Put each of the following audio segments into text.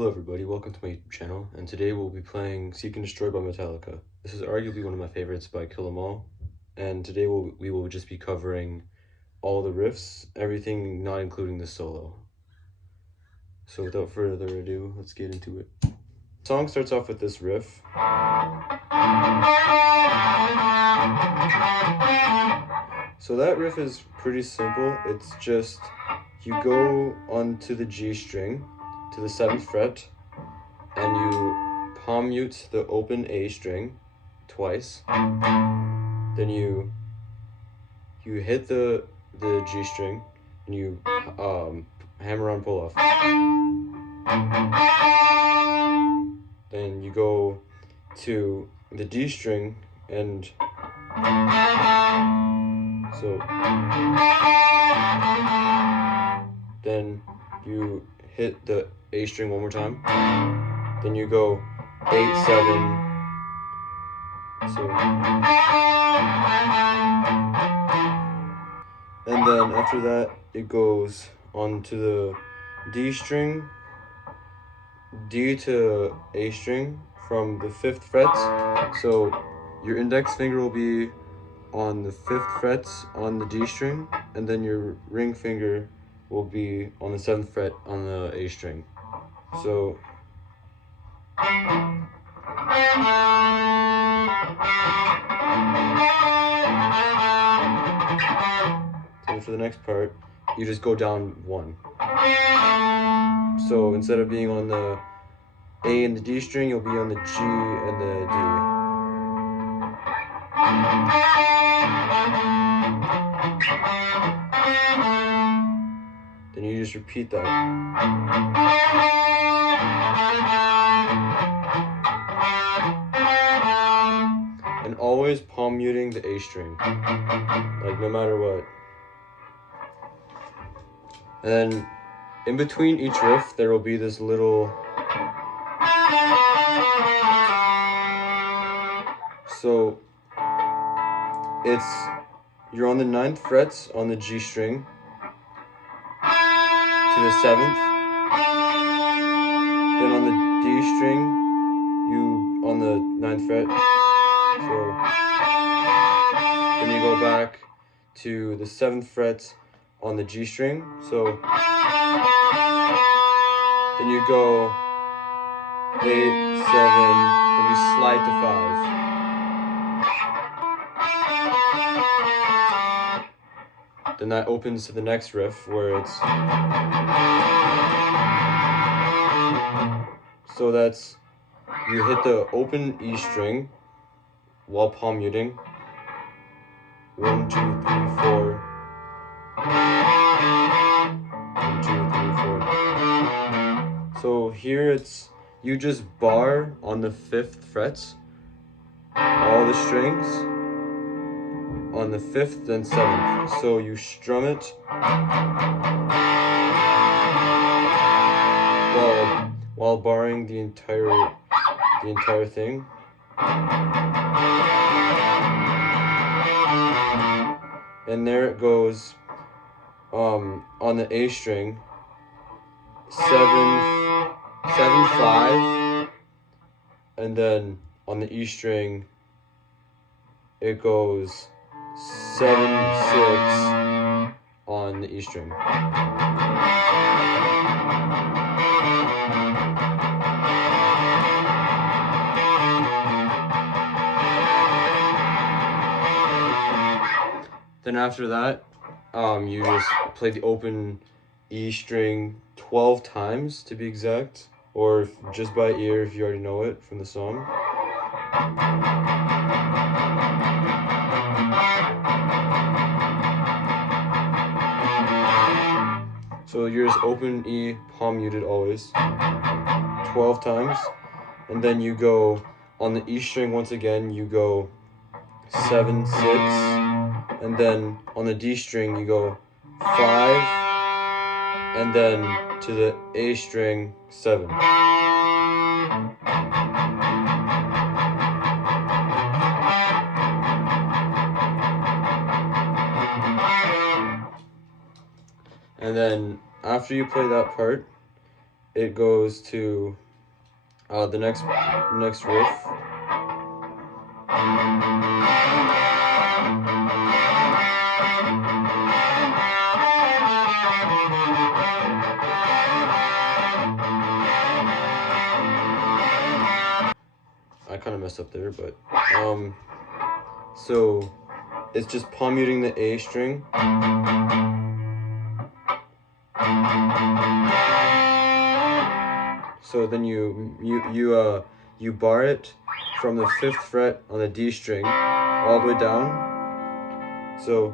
Hello everybody, welcome to my YouTube channel, and today we'll be playing Seek and Destroy by Metallica. This is arguably one of my favorites by Kill 'Em All, and today we will just be covering all the riffs, everything not including the solo. So without further ado, let's get into it. The song starts off with this riff. So that riff is pretty simple. It's just you go onto the G string to the 7th fret and you palm mute the open A string twice. Then you hit the G string and you hammer on pull off. Then you go to the D string and so then you hit the A string one more time. Then you go 8, 7. So and then after that it goes on to the D string, D to A string from the 5th fret. So your index finger will be on the 5th fret on the D string, and then your ring finger will be on the 7th fret on the A string. So for the next part, you just go down 1. So instead of being on the A and the D string, you'll be on the G and the D. Then you just repeat that. And always palm muting the A string, like no matter what. And then in between each riff, there will be this little. So you're on the 9th fret on the G string to the 7th. Then on the D string, you on the 9th fret. So then you go back to the 7th fret on the G string. So then you go 8, 7, then you slide to 5. Then that opens to the next riff where it's so that's you hit the open E string while palm muting. 1, 2, 3, 4. 1, 2, 3, 4. So here you just bar on the 5th frets, all the strings on the 5th and 7th. So you strum it while barring the entire thing. And there it goes on the A string, 7, 5, and then on the E string it goes 7, 6 on the E string. Then after that, you just play the open E string 12 times to be exact, or just by ear if you already know it from the song. So you're just open E, palm muted always, 12 times, and then you go on the E string once again, you go 7, 6, and then on the D string you go 5, and then to the A string 7. And then after you play that part, it goes to the next riff. I kind of messed up there, but so it's just palm muting the A string. So then you bar it from the 5th fret on the D string all the way down. So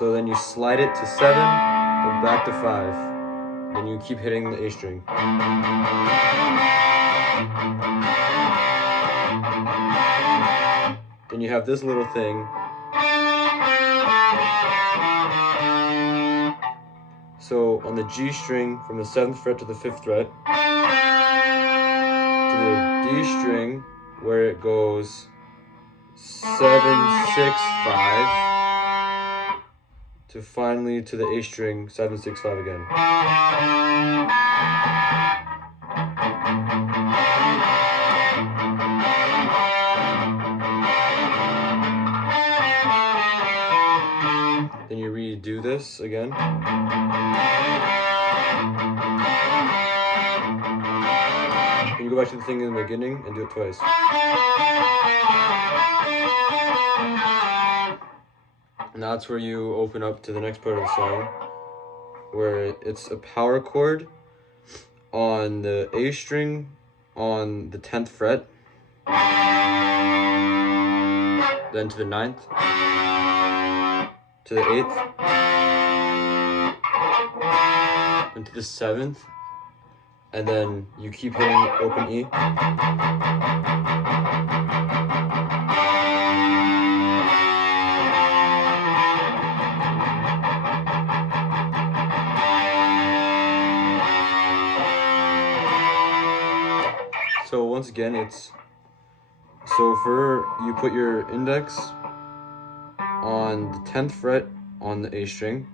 then you slide it to 7, then back to 5. Then you keep hitting the A string. Then you have this little thing. So on the G string, from the 7th fret to the 5th fret, to the D string, where it goes 7, 6, 5, to finally to the A string, 7, 6, 5 again. Then you redo this again. Then you go back to the thing in the beginning and do it twice. And that's where you open up to the next part of the song, where it's a power chord on the A string on the 10th fret, then to the 9th, to the 8th, and to the 7th, and then you keep hitting open E. So once again, you put your index on the 10th fret on the A string,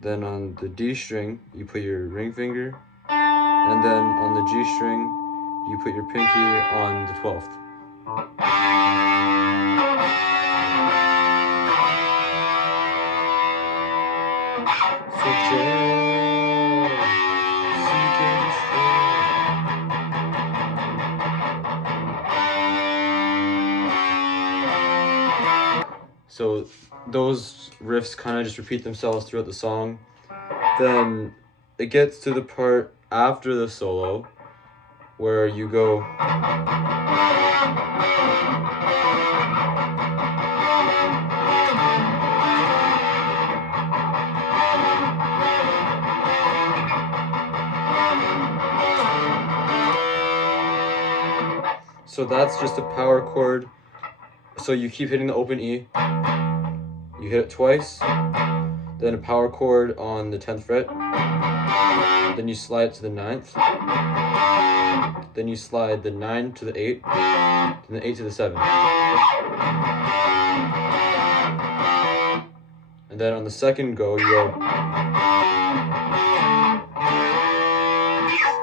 then on the D string you put your ring finger, and then on the G string you put your pinky on the 12th. So those riffs kind of just repeat themselves throughout the song. Then it gets to the part after the solo where you go so that's just a power chord. So you keep hitting the open E, you hit it twice, then a power chord on the 10th fret, then you slide it to the 9th, then you slide the 9 to the 8, then the 8 to the 7. And then on the second go, you go.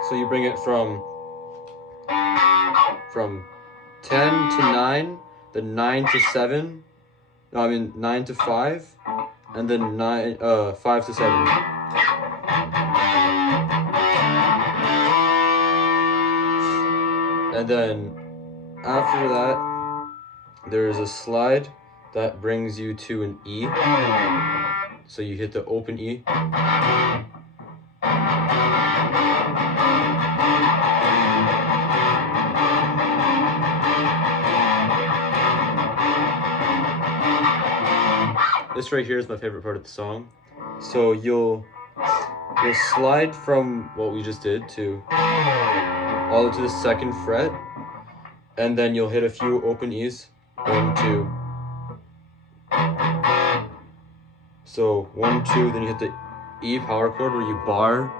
So you bring it from 10 to 9, then 9 to 7, 9 to 5, and then 5 to 7. And then after that, there's a slide that brings you to an E. So you hit the open E. This right here is my favorite part of the song. So you'll slide from what we just did to all the way to the 2nd fret, and then you'll hit a few open E's. 1, 2. So 1, 2, then you hit the E power chord where you bar.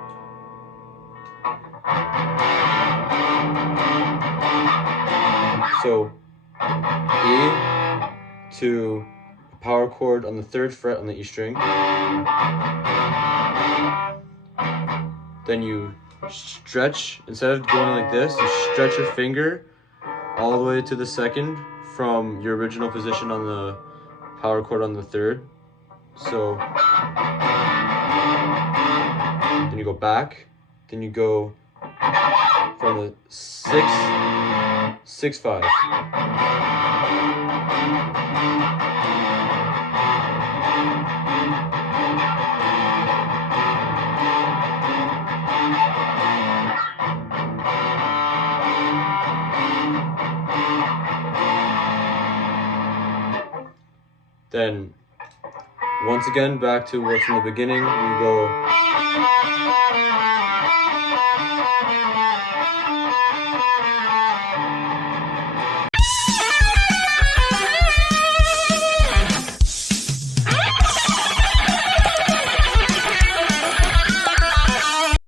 So E to a power chord on the 3rd fret on the E string. then you stretch, instead of going like this, you stretch your finger all the way to the second from your original position on the power chord on the third. So then you go back, then you go from the 6-5. Then once again back to what's in the beginning, we go